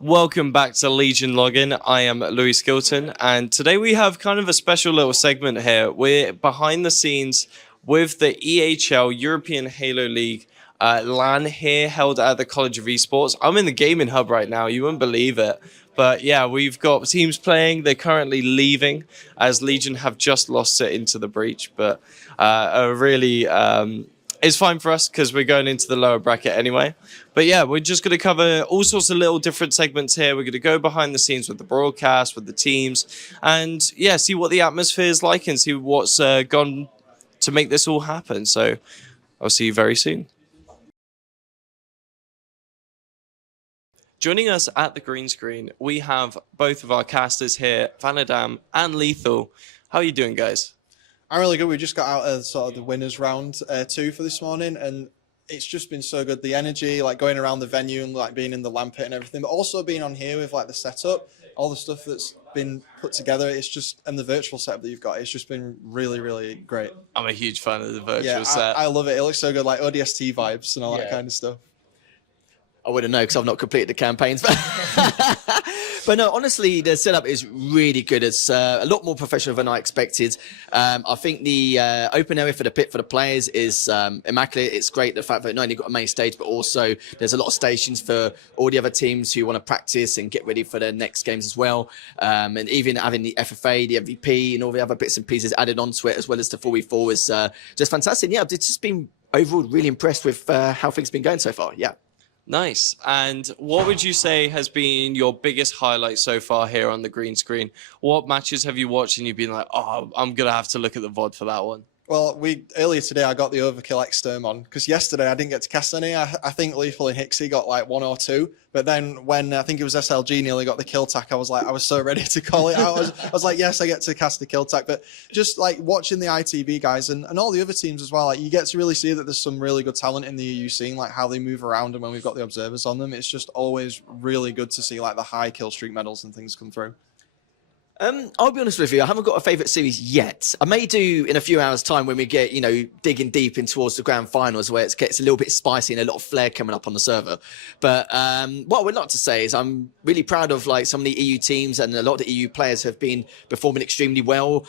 Welcome back to Legion Login. I am Louis Skilton, and today we have kind of a special little segment here. We're behind the scenes with the EHL European Halo League LAN here, held at the College of Esports. I'm in the gaming hub right now. You wouldn't believe it. But yeah, we've got teams playing. They're currently leaving as Legion have just lost it into the breach. But it's fine for us because we're going into the lower bracket anyway. But yeah, we're just going to cover all sorts of little different segments here. We're going to go behind the scenes with the broadcast, with the teams, and yeah, see what the atmosphere is like and see what's gone to make this all happen. So I'll see you very soon. Joining us at the green screen, we have both of our casters here, Vanadam and Lethal. How are you doing, guys? I'm really good. We just got out of sort of the winners round 2 for this morning, and it's just been so good. The energy, like going around the venue and like being in the LAN pit and everything, but also being on here with like the setup, all the stuff that's been put together. It's just, and the virtual setup that you've got, it's just been really, really great. I'm a huge fan of the virtual set. I love it. It looks so good, like ODST vibes and all that kind of stuff. I wouldn't know because I've not completed the campaigns. But no, honestly, the setup is really good. It's a lot more professional than I expected. I think the open area for the pit for the players is immaculate. It's great, the fact that not only got a main stage, but also there's a lot of stations for all the other teams who want to practice and get ready for their next games as well. And even having the FFA, the MVP, and all the other bits and pieces added onto it, as well as the 4v4 is just fantastic. Yeah, I've just been overall really impressed with how things have been going so far. Yeah. Nice. And what would you say has been your biggest highlight so far here on the green screen? What matches have you watched and you've been like, oh, I'm going to have to look at the VOD for that one? Well, earlier today I got the Overkill Exterm on because yesterday I didn't get to cast any. I think Lethal and Hixie got like 1 or 2, but then when I think it was SLG nearly got the kill tack, I was so ready to call it out. I was like, yes, I get to cast the kill tack. But just like watching the ITV guys and all the other teams as well, like you get to really see that there's some really good talent in the EU scene, like how they move around, and when we've got the observers on them, it's just always really good to see like the high kill streak medals and things come through. I'll be honest with you, I haven't got a favourite series yet. I may do in a few hours' time when we get, digging deep in towards the grand finals where it gets a little bit spicy and a lot of flair coming up on the server. But what I would like to say is I'm really proud of like some of the EU teams, and a lot of the EU players have been performing extremely well.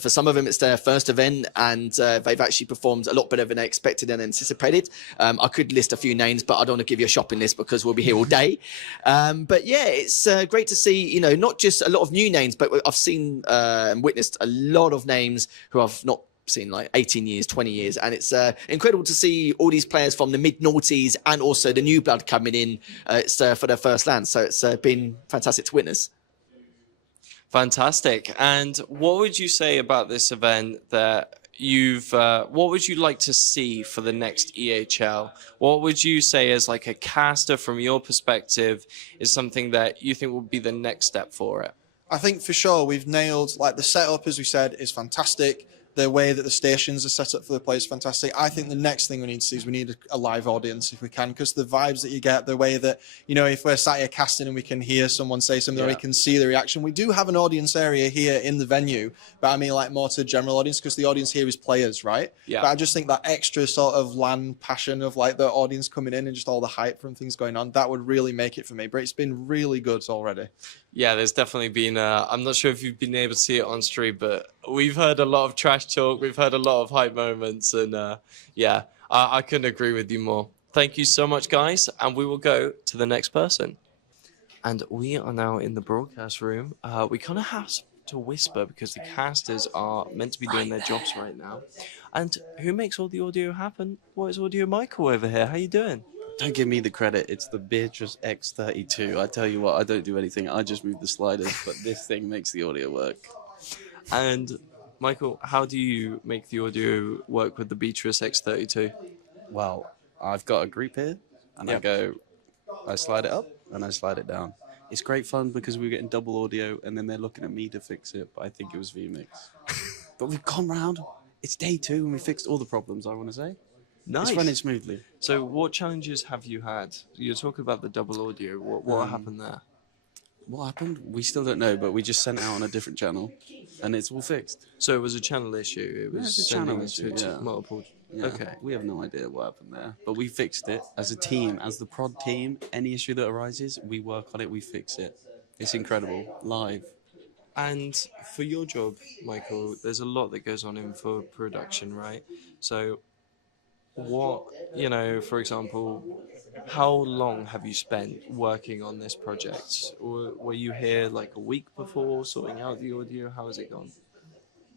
For some of them, it's their first event, and they've actually performed a lot better than they expected and anticipated. I could list a few names, but I don't want to give you a shopping list because we'll be here all day. But yeah, it's great to see, not just a lot of new names, but I've seen and witnessed a lot of names who I've not seen like 18 years, 20 years. And it's incredible to see all these players from the mid-noughties and also the new blood coming in for their first LAN. So it's been fantastic to witness. Fantastic. And what would you say about this event that what would you like to see for the next EHL? What would you say as like a caster from your perspective is something that you think would be the next step for it? I think for sure we've nailed, like the setup, as we said, is fantastic. The way that the stations are set up for the players is fantastic. I think the next thing we need to see is we need a live audience if we can, because the vibes that you get, the way that, if we're sat here casting and we can hear someone say something or we can see the reaction. We do have an audience area here in the venue, but I mean like more to the general audience because the audience here is players, right? Yeah. But I just think that extra sort of LAN passion of like the audience coming in and just all the hype from things going on, that would really make it for me. But it's been really good already. Yeah, there's definitely been, I'm not sure if you've been able to see it on stream, but we've heard a lot of trash talk. We've heard a lot of hype moments. And yeah, I couldn't agree with you more. Thank you so much, guys. And we will go to the next person. And we are now in the broadcast room. We kind of have to whisper because the casters are meant to be doing their jobs right now. And who makes all the audio happen? What is Audio Michael over here? How you doing? Don't give me the credit. It's the Beatrice X32. I tell you what, I don't do anything. I just move the sliders, but this thing makes the audio work. And Michael, how do you make the audio work with the Beatrice X32? Well, I've got a group here, and I slide it up, and I slide it down. It's great fun because we're getting double audio, and then they're looking at me to fix it, but I think it was VMix. But we've gone round. It's day 2, and we fixed all the problems, I want to say. Nice. It's running smoothly. So what challenges have you had? You're talking about the double audio. What happened there? What happened? We still don't know, but we just sent out on a different channel, and it's all fixed. So it was a channel issue. It was a channel issue, to multiple. Yeah, Okay. we have no idea what happened there, but we fixed it as a team, as the prod team. Any issue that arises, we work on it, we fix it. It's incredible, live. And for your job, Michael, there's a lot that goes on in for production, right? So, what, for example, how long have you spent working on this project? Or were you here like a week before sorting out the audio? How has it gone?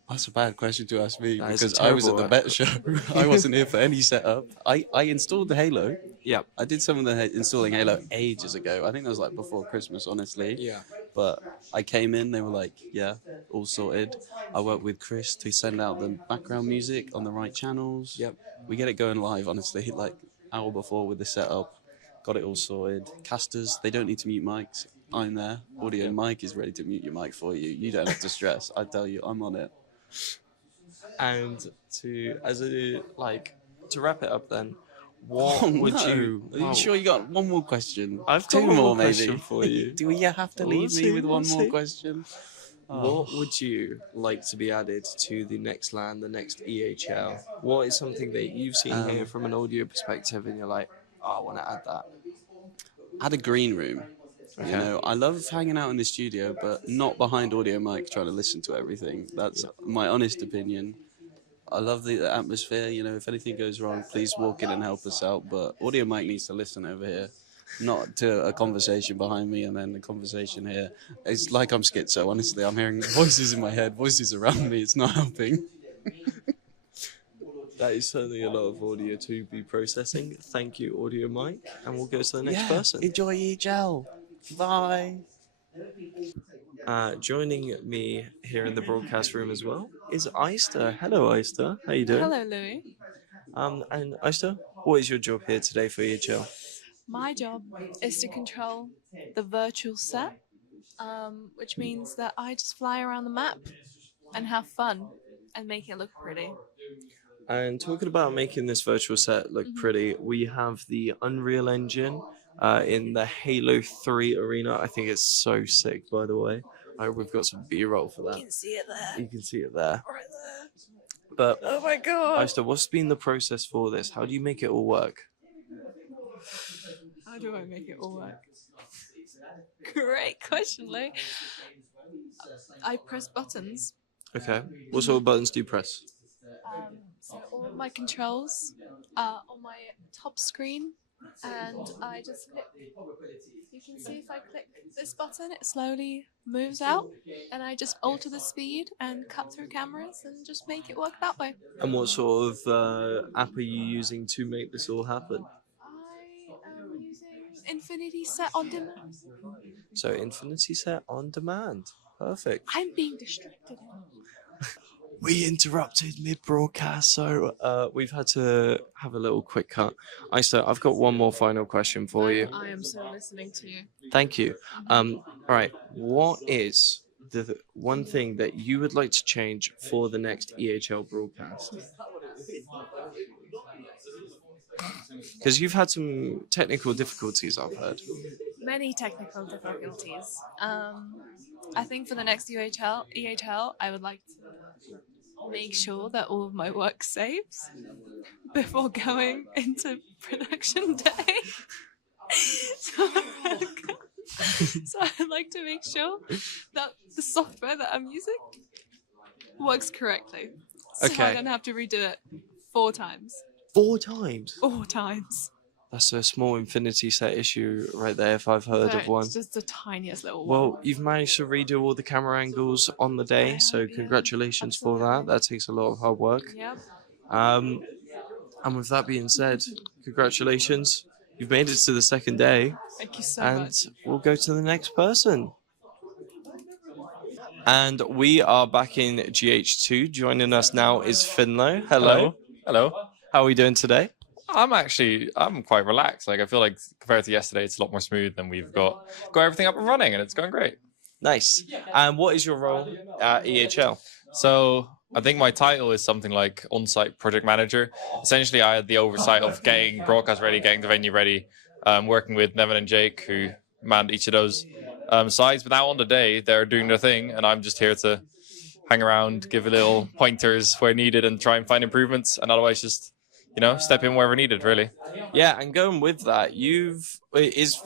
That's a bad question to ask me That is a because I was at the terrible bet show. I wasn't here for any setup. I installed the Halo. Yeah. I did some of the installing Halo ages ago. I think that was like before Christmas, honestly. Yeah. But I came in, they were like, yeah, all sorted. I worked with Chris to send out the background music on the right channels. Yep. We get it going live, honestly, like hour before with the setup. Got it all sorted. Casters, they don't need to mute mics. I'm there. Audio mic is ready to mute your mic for you. You don't have to stress. I tell you, I'm on it. And to wrap it up then, what Oh, would no. you? Are you sure you got one more question? I've two got one more, more maybe. question for you. Do you have to leave me with one more question? What would you like to be added to the next LAN, the next EHL? What is something that you've seen here from an audio perspective and you're like, oh, I want to add that? Add a green room. Okay. You know, I love hanging out in the studio, but not behind audio mic trying to listen to everything. That's my honest opinion. I love the atmosphere. You know, if anything goes wrong, please walk in and help us out. But audio mic needs to listen over here, not to a conversation behind me and then the conversation here. It's like I'm schizo. Honestly, I'm hearing voices in my head, voices around me. It's not helping. That is certainly a lot of audio to be processing. Thank you, Audio Mike. And we'll go to the next person. Enjoy EHL. Bye. Joining me here in the broadcast room as well is Aiste. Hello, Aiste. How you doing? Hello, Louis. And Aiste, what is your job here today for EHL? My job is to control the virtual set, which means that I just fly around the map and have fun and make it look pretty. And talking about making this virtual set look pretty, we have the Unreal Engine in the Halo 3 arena. I think it's so sick, by the way. We've got some B-roll for that. You can see it there. You can see it there. Right there. But Oh my god. Aiste, what's been the process for this? How do you make it all work? How do I make it all work? Great question, Lou. I press buttons. Okay. What sort of buttons do you press? So all of my controls are on my top screen, and I just click. You can see if I click this button, it slowly moves out, and I just alter the speed and cut through cameras and just make it work that way. And what sort of app are you using to make this all happen? I am using Infinity Set on Demand. So Infinity Set on Demand. Perfect. I'm being distracted. We interrupted mid-broadcast, so we've had to have a little quick cut. Aiste, I've got one more final question for you. I am so listening to you. Thank you. All right, what is the one thing that you would like to change for the next EHL broadcast? Because you've had some technical difficulties, I've heard. Many technical difficulties. I think for the next EHL, I would like to make sure that all of my work saves before going into production day. So I'd like to make sure that the software that I'm using works correctly. So Okay. I don't have to redo it 4 times. 4 times? 4 times. That's a small Infinity Set issue right there, if I've heard of one. It's just the tiniest little one. Well, you've managed to redo all the camera angles on the day, so Yeah, congratulations for that. absolutely. That takes a lot of hard work. Yep. And with that being said, congratulations. You've made it to the second day, Thank you so and much. we'll go to the next person. And we are back in GH2. Joining us now is Finnlo. Hello. Hello. How are we doing today? I'm quite relaxed. Like I feel like compared to yesterday, it's a lot more smooth and we've got everything up and running and it's going great. Nice. And what is your role at EHL? So I think my title is something like on-site project manager. Essentially, I had the oversight of getting broadcast ready, getting the venue ready, working with Neven and Jake, who manned each of those sides. But now on the day, they're doing their thing, and I'm just here to hang around, give a little pointers where needed, and try and find improvements, and otherwise just step in wherever needed, really. Yeah, and going with that,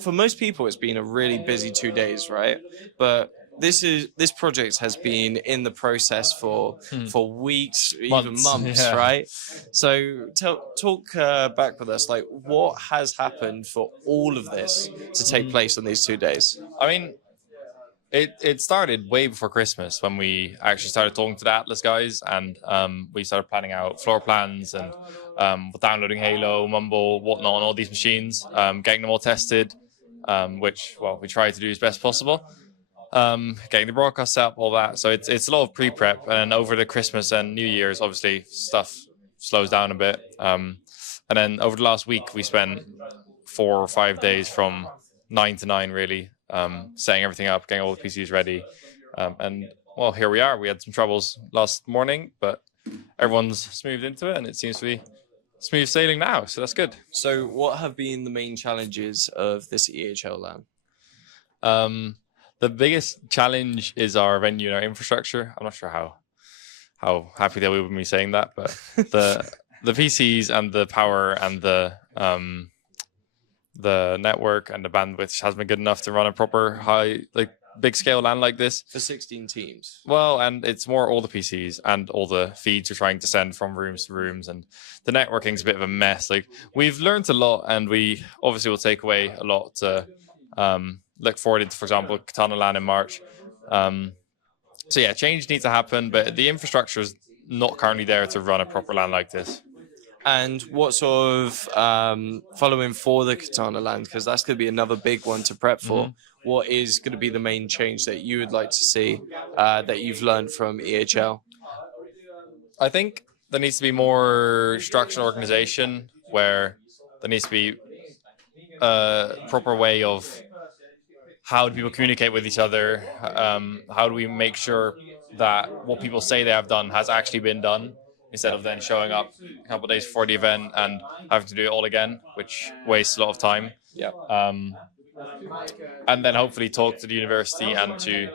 for most people it's been a really busy 2 days, right? But this project has been in the process for weeks, even months, yeah. right? So talk back with us, like what has happened for all of this to take place on these 2 days? I mean, it started way before Christmas when we actually started talking to the Atlas guys, and we started planning out floor plans and downloading Halo, Mumble, whatnot on all these machines, getting them all tested, which, well, we try to do as best possible. Getting the broadcast set up, all that. So it's a lot of pre-prep, and over the Christmas and New Year's, obviously, stuff slows down a bit. And then over the last week, we spent 4 or 5 days from 9 to 9, really, setting everything up, getting all the PCs ready. And, well, here we are. We had some troubles last morning, but everyone's smoothed into it, and it seems to be smooth sailing now, so that's good. So what have been the main challenges of this EHL LAN? The biggest challenge is our venue and our infrastructure. I'm not sure how happy they will be me saying that, but the PCs and the power and the network and the bandwidth hasn't been good enough to run a proper high, big scale LAN like this. For 16 teams. Well, and it's more all the PCs and all the feeds are trying to send from rooms to rooms, and the networking's a bit of a mess. We've learned a lot, and we obviously will take away a lot to look forward into, for example, Katana LAN in March. So yeah, change needs to happen, but the infrastructure is not currently there to run a proper LAN like this. And what sort of following for the Katana LAN, because that's going to be another big one to prep for. Mm-hmm. What is going to be the main change that you would like to see that you've learned from EHL? I think there needs to be more structure and organization, where there needs to be a proper way of how do people communicate with each other? How do we make sure that what people say they have done has actually been done, instead of then showing up a couple of days before the event and having to do it all again, which wastes a lot of time. Yeah. And then hopefully talk to the university and to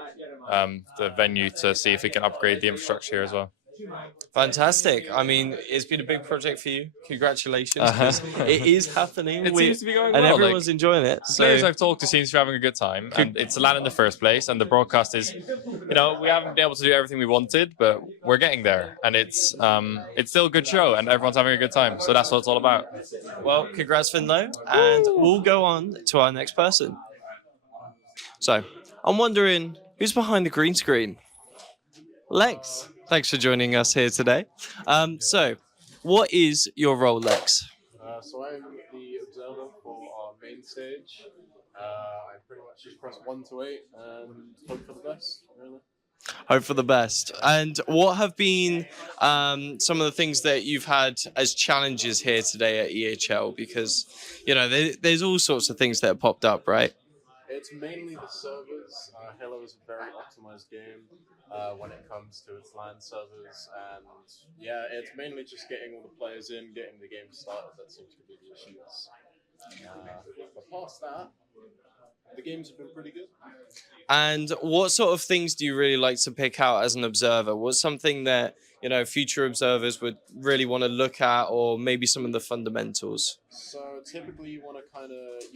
the venue to see if we can upgrade the infrastructure here as well. Fantastic. I mean, it's been a big project for you. Congratulations. 'Cause it is happening. It seems to be going and well. Everyone's enjoying it. Players I've talked to seems to be having a good time, and it's a LAN in the first place, and the broadcast is, we haven't been able to do everything we wanted, but we're getting there, and it's still a good show, and everyone's having a good time, so that's what it's all about. Well, congrats, Finnlo, and we'll go on to our next person. So, I'm wondering, who's behind the green screen? Lex. Thanks for joining us here today. So, what is your role, Lex? So I'm the observer for our main stage. I pretty much just press 1 to 8 and hope for the best, really. Hope for the best. And what have been some of the things that you've had as challenges here today at EHL? Because, there's all sorts of things that have popped up, right? It's mainly the servers. Halo is a very optimized game when it comes to its LAN servers, and yeah, it's mainly just getting all the players in, getting the game started that seems to be the issues. But past that, the games have been pretty good. And what sort of things do you really like to pick out as an observer? What's something that, future observers would really want to look at, or maybe some of the fundamentals? So typically you want to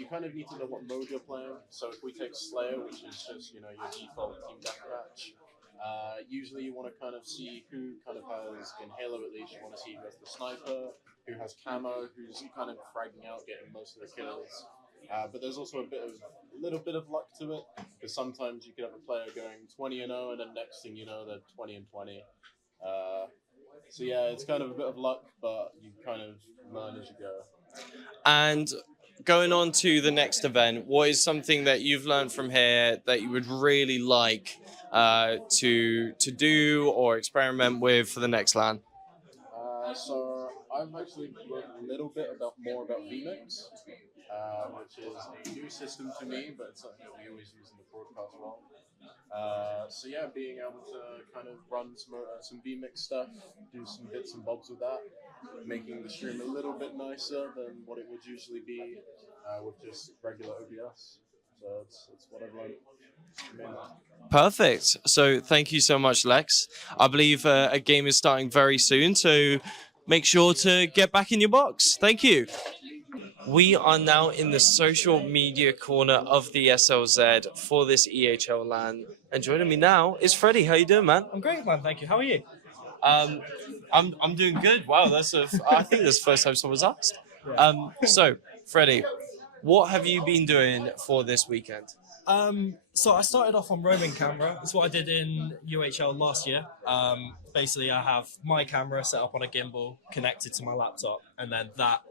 kind of need to know what mode you're playing. So if we take Slayer, which is just, your default team deathmatch, usually you want to kind of see who kind of has, in Halo at least, you want to see who has the sniper, who has camo, who's kind of fragging out, getting most of the kills. But there's also a little bit of luck to it, because sometimes you could have a player going 20-0, and then next thing you know, they're 20-20. So yeah, it's kind of a bit of luck, but you kind of learn as you go. And going on to the next event, what is something that you've learned from here that you would really like to do or experiment with for the next LAN? So I've actually learned a little bit more about VMix, which is a new system to me, but it's something that we always use in the broadcast role. So yeah, being able to kind of run some VMix stuff, do some bits and bobs with that, making the stream a little bit nicer than what it would usually be with just regular OBS. So it's what I've learned. Perfect. So thank you so much, Lex. I believe a game is starting very soon. So make sure to get back in your box. Thank you. We are now in the social media corner of the SLZ for this EHL LAN. And joining me now is Freddie. How you doing, man? I'm great, man. Thank you. How are you? I'm doing good. Wow, I think that's the first time someone's asked. So, Freddie, what have you been doing for this weekend? So I started off on roaming camera. That's what I did in UHL last year. Basically, I have my camera set up on a gimbal connected to my laptop, and then that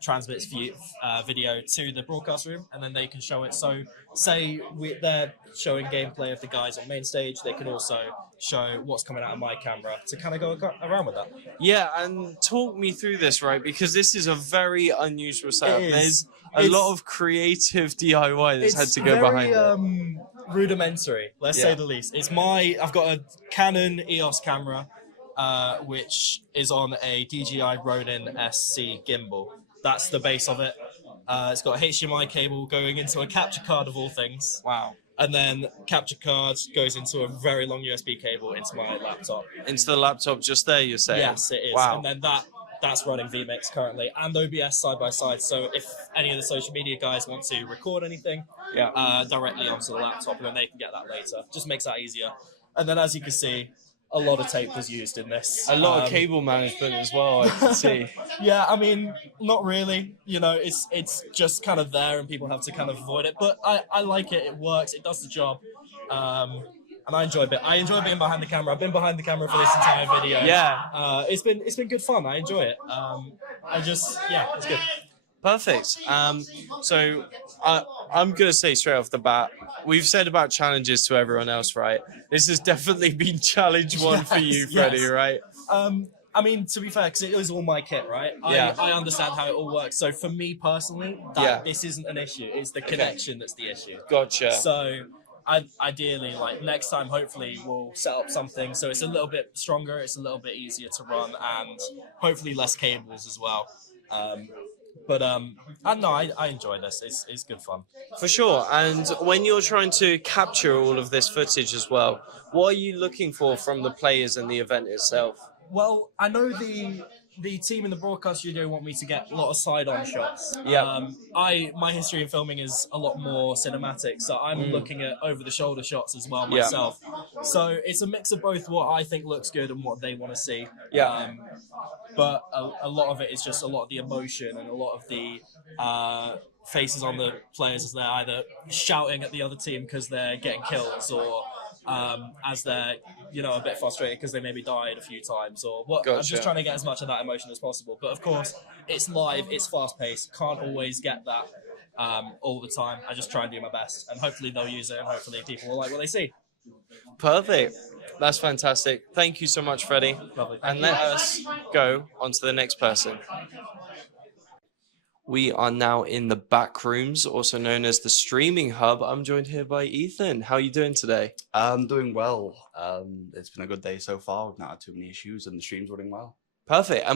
transmits video to the broadcast room, and then they can show it. So say they're showing gameplay of the guys on main stage, they can also show what's coming out of my camera to kind of go around with that. Yeah, and talk me through this, right? Because this is a very unusual setup. There's a It's- lot of creative DIY that's had to go behind it. Rudimentary, let's say the least. I've got a Canon EOS camera, which is on a DJI Ronin SC gimbal. That's the base of it. It's got a HDMI cable going into a capture card of all things. Wow. And then capture card goes into a very long USB cable into my laptop. Into the laptop just there, you're saying? Yes, it is. Wow. And then that's running vMix currently and OBS side by side. So if any of the social media guys want to record anything directly onto the laptop, then they can get that later. Just makes that easier. And then as you can see, a lot of tape was used in this. A lot of cable management as well, I can see. Yeah, I mean, not really. You know, it's just kind of there and people have to kind of avoid it. But I like it. It works. It does the job. And I enjoy it. I enjoy being behind the camera. I've been behind the camera for this entire video. Yeah. It's been good fun. I enjoy it. It's good. Perfect. So I'm going to say straight off the bat, we've said about challenges to everyone else, right? This has definitely been challenge one for you, Freddie, yes. right? I mean, to be fair, because it was all my kit, right? Yeah. I understand how it all works. So for me personally, this isn't an issue. It's the connection that's the issue. Gotcha. So ideally, like next time, hopefully we'll set up something so it's a little bit stronger, it's a little bit easier to run, and hopefully less cables as well. I enjoy this. It's good fun. For sure. And when you're trying to capture all of this footage as well, what are you looking for from the players and the event itself? Well, I know the team in the broadcast studio want me to get a lot of side-on shots. Yeah. My history in filming is a lot more cinematic, so I'm looking at over-the-shoulder shots as well myself. So it's a mix of both what I think looks good and what they want to see. Yeah. But a lot of it is just a lot of the emotion and a lot of the faces on the players as they're either shouting at the other team because they're getting kills, or as they're a bit frustrated because they maybe died a few times, or what. Gotcha. I'm just trying to get as much of that emotion as possible. But of course, it's live, it's fast paced. Can't always get that all the time. I just try and do my best, and hopefully they'll use it, and hopefully people will like what they see. Perfect. That's fantastic. Thank you so much, Freddie. Lovely. And let us go on to the next person. We are now in the back rooms, also known as the streaming hub. I'm joined here by Ethan. How are you doing today? I'm doing well. It's been a good day so far. We've not had too many issues and the stream's running well. Perfect.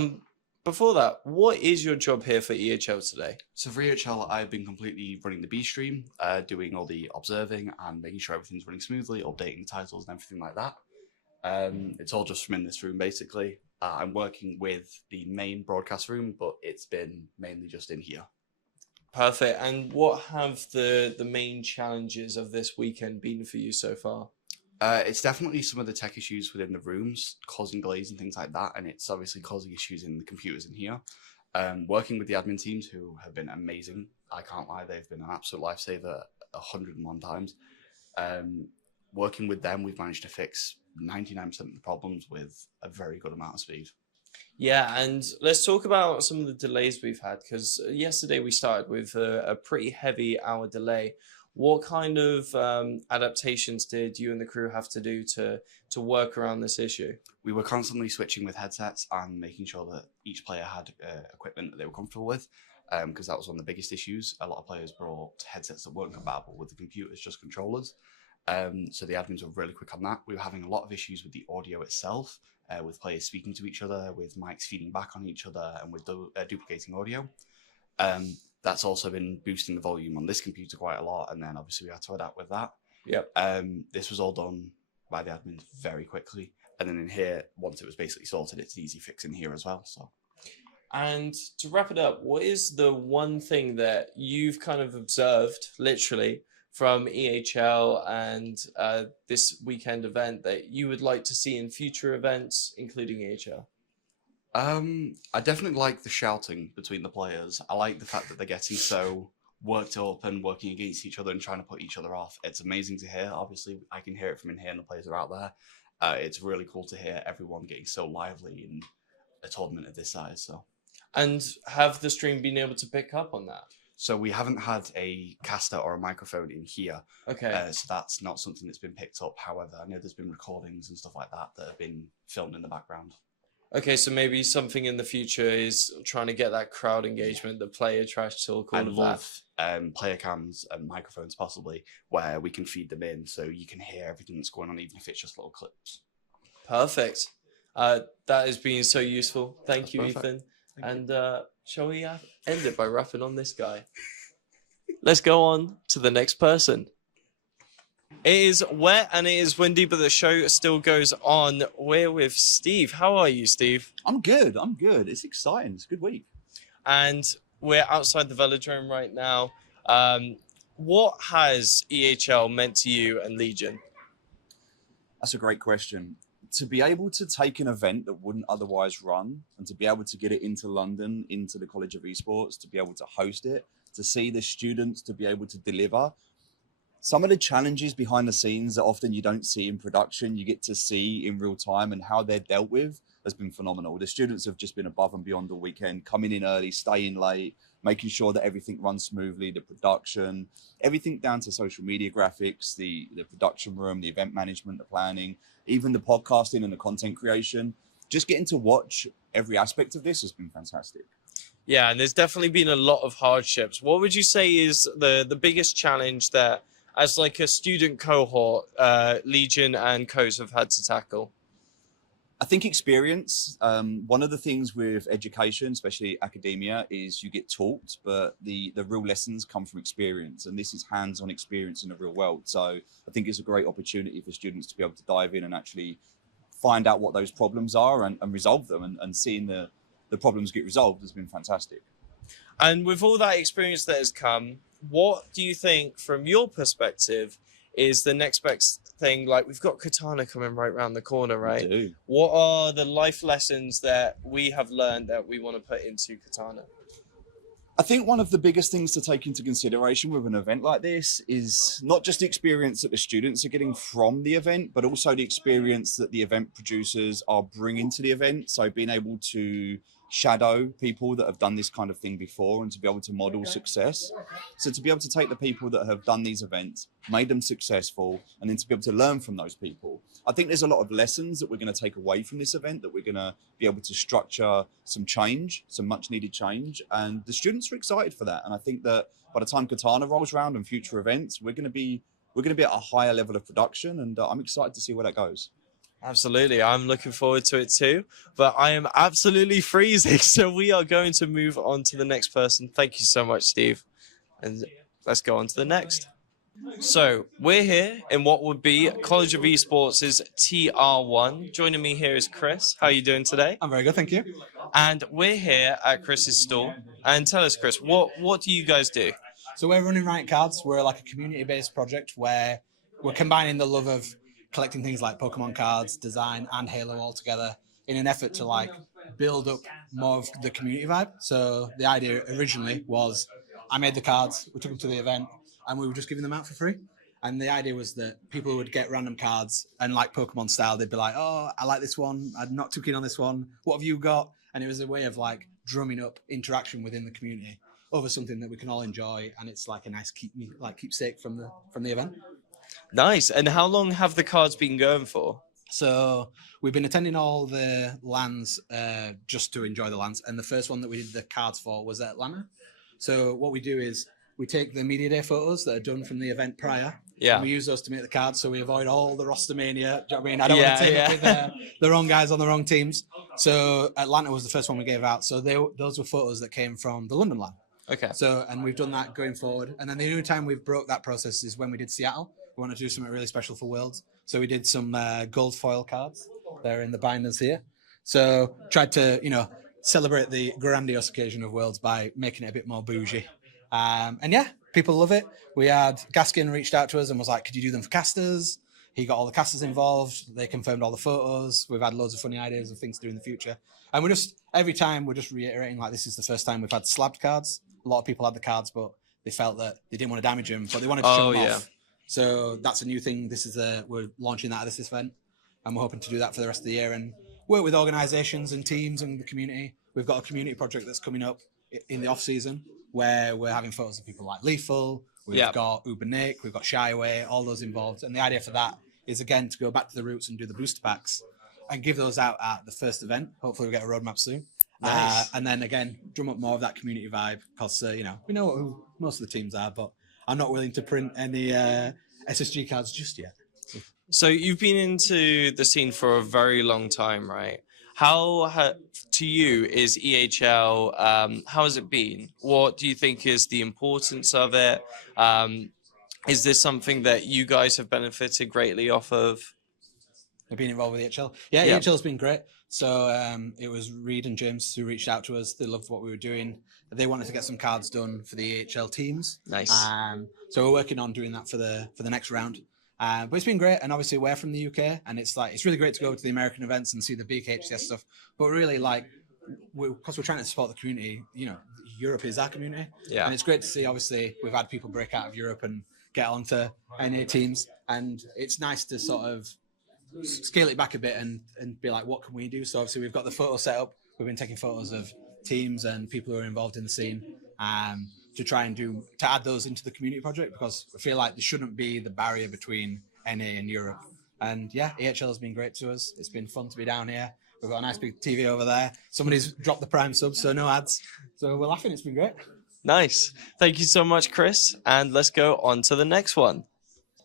Before that, what is your job here for EHL today? So for EHL, I've been completely running the B stream, doing all the observing and making sure everything's running smoothly, updating titles and everything like that. It's all just from in this room, basically. I'm working with the main broadcast room, but it's been mainly just in here. Perfect. And what have the main challenges of this weekend been for you so far? It's definitely some of the tech issues within the rooms, causing delays and things like that, and it's obviously causing issues in the computers in here. Working with the admin teams, who have been amazing, I can't lie, they've been an absolute lifesaver 101 times. Working with them, we've managed to fix 99% of the problems with a very good amount of speed. Yeah, and let's talk about some of the delays we've had, because yesterday we started with a pretty heavy hour delay. What kind of adaptations did you and the crew have to do to work around this issue? We were constantly switching with headsets and making sure that each player had equipment that they were comfortable with, because that was one of the biggest issues. A lot of players brought headsets that weren't compatible with the computers, just controllers. So the admins were really quick on that. We were having a lot of issues with the audio itself, with players speaking to each other, with mics feeding back on each other, and with duplicating audio. That's also been boosting the volume on this computer quite a lot, and then obviously we had to adapt with that. Yep. This was all done by the admins very quickly, and then in here, once it was basically sorted, it's easy fix in here as well. So And to wrap it up, what is the one thing that you've kind of observed, literally, from EHL and this weekend event that you would like to see in future events, including EHL? I definitely like the shouting between the players. I like the fact that they're getting so worked up and working against each other and trying to put each other off. It's amazing to hear. Obviously, I can hear it from in here and the players are out there. It's really cool to hear everyone getting so lively in a tournament of this size. So. And have the stream been able to pick up on that? So we haven't had a caster or a microphone in here. Okay. So that's not something that's been picked up. However, I know there's been recordings and stuff like that that have been filmed in the background. Okay, so maybe something in the future is trying to get that crowd engagement, the player trash talk, all I of love player cams and microphones possibly where we can feed them in so you can hear everything that's going on, even if it's just little clips. Perfect. That has been so useful. Thank you, Perfect. Ethan. And shall we end it by rapping on this guy? Let's go on to the next person. It is wet and it is windy, but the show still goes on. We're with Steve. How are you, Steve? I'm good. It's exciting. It's a good week. And we're outside the velodrome right now. What has EHL meant to you and Legion? That's a great question. To be able to take an event that wouldn't otherwise run and to be able to get it into London, into the College of Esports, to be able to host it, to see the students to be able to deliver. Some of the challenges behind the scenes that often you don't see in production, you get to see in real time, and how they're dealt with has been phenomenal. The students have just been above and beyond all weekend, coming in early, staying late, making sure that everything runs smoothly, the production, everything down to social media graphics, the production room, the event management, the planning, even the podcasting and the content creation. Just getting to watch every aspect of this has been fantastic. Yeah, and there's definitely been a lot of hardships. What would you say is the biggest challenge that, as like a student cohort, Legion and Co's have had to tackle? I think experience. One of the things with education, especially academia, is you get taught, but the real lessons come from experience. And this is hands-on experience in the real world. So I think it's a great opportunity for students to be able to dive in and actually find out what those problems are and resolve them. And seeing the problems get resolved has been fantastic. And with all that experience that has come, what do you think, from your perspective, is the next best thing? Like, we've got Katana coming right around the corner, right? We do. What are the life lessons that we have learned that we want to put into Katana? I think one of the biggest things to take into consideration with an event like this is not just the experience that the students are getting from the event, but also the experience that the event producers are bringing to the event. So being able to shadow people that have done this kind of thing before and to be able to model success. So to be able to take the people that have done these events, made them successful, and then to be able to learn from those people. I think there's a lot of lessons that we're going to take away from this event, that we're going to be able to structure some change, some much needed change. And the students are excited for that. And I think that by the time Katana rolls around and future events, we're going to be at a higher level of production. And I'm excited to see where that goes. Absolutely. I'm looking forward to it too, but I am absolutely freezing. So we are going to move on to the next person. Thank you so much, Steve. And let's go on to the next. So we're here in what would be College of Esports' TR1. Joining me here is Chris. How are you doing today? I'm very good, thank you. And we're here at Chris's stall. And tell us, Chris, what do you guys do? So we're running Riot Cards. We're like a community-based project where we're combining the love of collecting things like Pokemon cards, design, and Halo all together in an effort to like build up more of the community vibe. So the idea originally was I made the cards, we took them to the event, and we were just giving them out for free. And the idea was that people would get random cards, and like Pokemon style, they'd be like, oh, I like this one, I'm not too keen on this one, what have you got? And it was a way of like drumming up interaction within the community over something that we can all enjoy, and it's like a nice keepsake from the event. Nice. And how long have the cards been going for? So we've been attending all the LANs just to enjoy the LANs. And the first one that we did the cards for was at Atlanta. So what we do is we take the media day photos that are done from the event prior. Yeah. And we use those to make the cards. So we avoid all the roster mania. Do you know what I mean? I don't want to take it with the wrong guys on the wrong teams. So Atlanta was the first one we gave out. So those were photos that came from the London LAN. Okay. So, and we've done that going forward. And then the only time we've broke that process is when we did Seattle. We want to do something really special for Worlds. So we did some gold foil cards. They're in the binders here. So tried to, celebrate the grandiose occasion of Worlds by making it a bit more bougie. And yeah, people love it. We had Gaskin reached out to us and was like, could you do them for casters? He got all the casters involved. They confirmed all the photos. We've had loads of funny ideas of things to do in the future. And every time we're just reiterating, like, this is the first time we've had slabbed cards. A lot of people had the cards, but they felt that they didn't want to damage them, but they wanted to show them off. So that's a new thing. We're launching that at this event, and we're hoping to do that for the rest of the year and work with organisations and teams and the community. We've got a community project that's coming up in the off season where we're having photos of people like Lethal. We've got Uber Nick, we've got Shy Away, all those involved. And the idea for that is, again, to go back to the roots and do the booster packs and give those out at the first event. Hopefully we'll get a roadmap soon. Nice. And then, again, drum up more of that community vibe because, we know who most of the teams are, but I'm not willing to print any SSG cards just yet. So you've been into the scene for a very long time, right? How, to you, is EHL, how has it been? What do you think is the importance of it? Is this something that you guys have benefited greatly off of? Being involved with EHL? Yeah, EHL's been great. So it was Reed and James who reached out to us. They loved what we were doing. They wanted to get some cards done for the EHL teams. Nice. So we're working on doing that for the next round. But it's been great, and obviously we're from the UK, and it's really great to go to the American events and see the big HCS stuff. But really, because we're trying to support the community, Europe is our community, and it's great to see. Obviously, we've had people break out of Europe and get onto NA teams, and it's nice to sort of scale it back a bit and be like, what can we do? So obviously, we've got the photo set up. We've been taking photos of teams and people who are involved in the scene. To try and to add those into the community project, because I feel like there shouldn't be the barrier between NA and Europe. And yeah, EHL has been great to us. It's been fun to be down here. We've got a nice big TV over there. Somebody's dropped the Prime sub, so no ads. So we're laughing. It's been great. Nice. Thank you so much, Chris. And let's go on to the next one.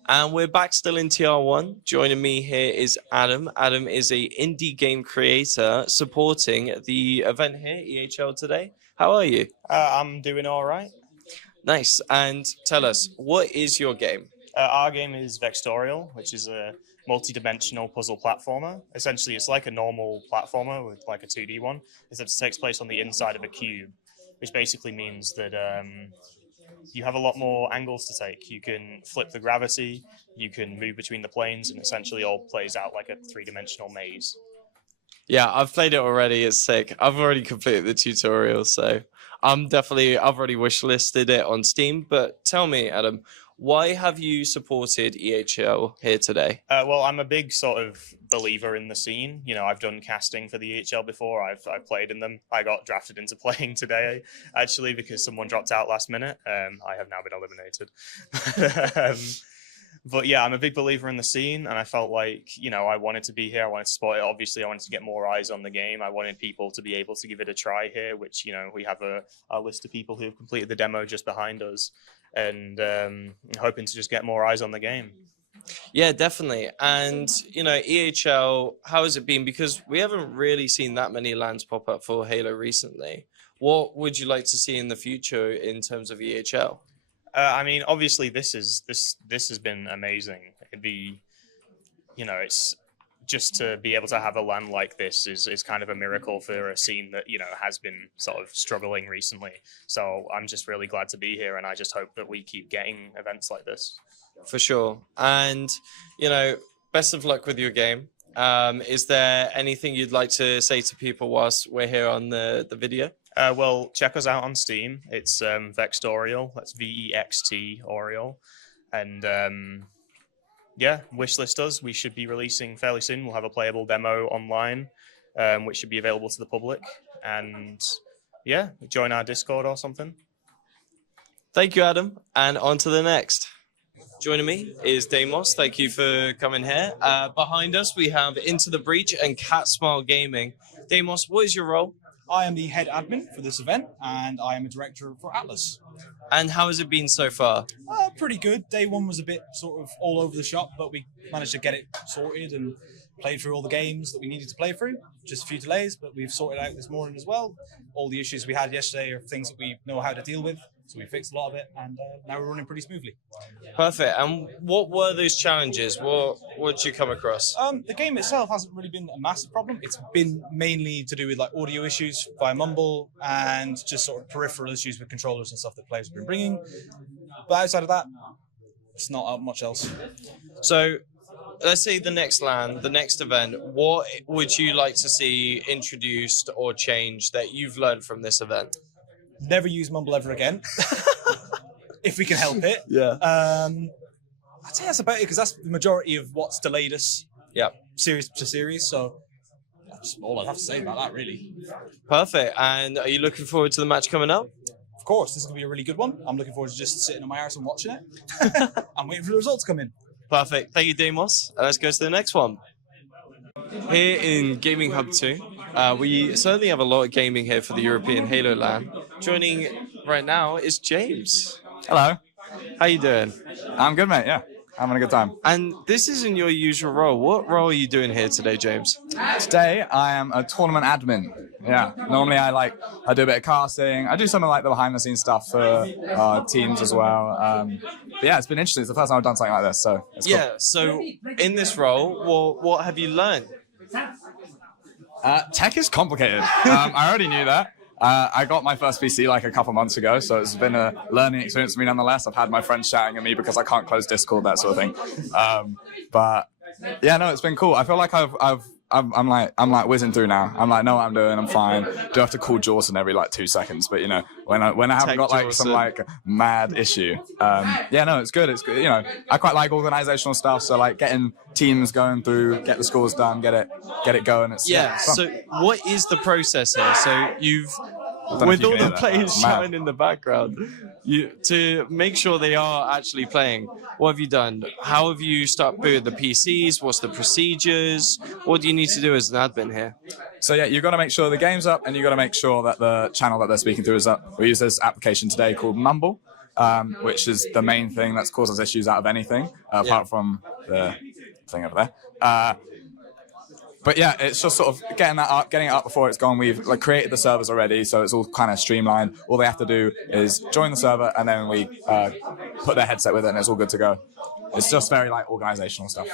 And we're back still in TR1. Joining me here is Adam. Adam is a indie game creator supporting the event here, EHL today. How are you? I'm doing all right. Nice. And tell us, what is your game? Our game is Vextorial, which is a multi-dimensional puzzle platformer. Essentially, it's like a normal platformer with like a 2D one, except it takes place on the inside of a cube, which basically means that you have a lot more angles to take. You can flip the gravity, you can move between the planes, and essentially all plays out like a three-dimensional maze. Yeah, I've played it already. It's sick. I've already completed the tutorial, so I've already wishlisted it on Steam. But tell me, Adam, why have you supported EHL here today? Well, I'm a big sort of believer in the scene. I've done casting for the EHL before. I've played in them. I got drafted into playing today, actually, because someone dropped out last minute. I have now been eliminated. But yeah, I'm a big believer in the scene, and I felt like, I wanted to be here. I wanted to support it. Obviously, I wanted to get more eyes on the game. I wanted people to be able to give it a try here, which, we have a list of people who have completed the demo just behind us, and hoping to just get more eyes on the game. Yeah, definitely. And, EHL, how has it been? Because we haven't really seen that many lands pop up for Halo recently. What would you like to see in the future in terms of EHL? Obviously, this has been amazing. It's just to be able to have a LAN like this is kind of a miracle for a scene that, has been sort of struggling recently. So I'm just really glad to be here, and I just hope that we keep getting events like this. For sure. And, best of luck with your game. Is there anything you'd like to say to people whilst we're here on the video? Well, check us out on Steam. It's Vextorial. That's VEXT Oriole. And wishlist us. We should be releasing fairly soon. We'll have a playable demo online, which should be available to the public. And join our Discord or something. Thank you, Adam. And on to the next. Joining me is Deimos. Thank you for coming here. Behind us, we have Into the Breach and Cat Smile Gaming. Deimos, what is your role? I am the head admin for this event, and I am a director for Atlas. And how has it been so far? Pretty good. Day one was a bit sort of all over the shop, but we managed to get it sorted and played through all the games that we needed to play through. Just a few delays, but we've sorted out this morning as well. All the issues we had yesterday are things that we know how to deal with, So we fixed a lot of it, and now we're running pretty smoothly. Perfect. And what were those challenges? What did you come across? The game itself hasn't really been a massive problem. It's been mainly to do with like audio issues via mumble and just sort of peripheral issues with controllers and stuff that players have been bringing. But outside of that, it's not much else. So, let's say the next LAN, the next event, what would you like to see introduced or changed that you've learned from this event? Never use mumble ever again, if we can help it. Yeah. I'd say that's about it, because that's the majority of what's delayed us series to series. So that's all I have to say about that, really. Perfect. And are you looking forward to the match coming up? Of course, this is going to be a really good one. I'm looking forward to just sitting on my arse and watching it. I'm waiting for the results to come in. Perfect. Thank you, Deimos. Let's go to the next one. Here in Gaming Hub 2, we certainly have a lot of gaming here for the European Halo LAN. Joining right now is James. Hello. How you doing? I'm good, mate, yeah. Having a good time. And this isn't your usual role. What role are you doing here today, James? Today, I am a tournament admin. Yeah, normally I do a bit of casting. I do some of like the behind-the-scenes stuff for teams as well. But yeah, it's been interesting. It's the first time I've done something like this, so it's cool. Yeah, so in this role, what have you learned? Tech is complicated. I already knew that. I got my first PC like a couple months ago, so it's been a learning experience for me nonetheless. I've had my friends shouting at me because I can't close Discord, that sort of thing. But yeah, no, it's been cool. I feel like I'm like whizzing through now. I'm like, know what I'm doing. I'm fine. Do have to call Jawson every like 2 seconds, but you know, when I haven't got like some like mad issue, yeah, no, it's good. It's good. You know, I quite like organizational stuff. So like getting teams going through, get the scores done, get it going. It's it's fun. So what is the process here? So with all the players shouting in the background, to make sure they are actually playing, what have you done? How have you started booting the PCs? What's the procedures? What do you need to do as an admin here? So yeah, you've got to make sure the game's up, and you've got to make sure that the channel that they're speaking through is up. We use this application today called Mumble, which is the main thing that's caused us issues out of anything, apart from the thing over there. But yeah, it's just sort of getting it up before it's gone. We've like created the servers already, so it's all kind of streamlined. All they have to do is join the server, and then we put their headset with it, and it's all good to go. It's just very like organizational stuff.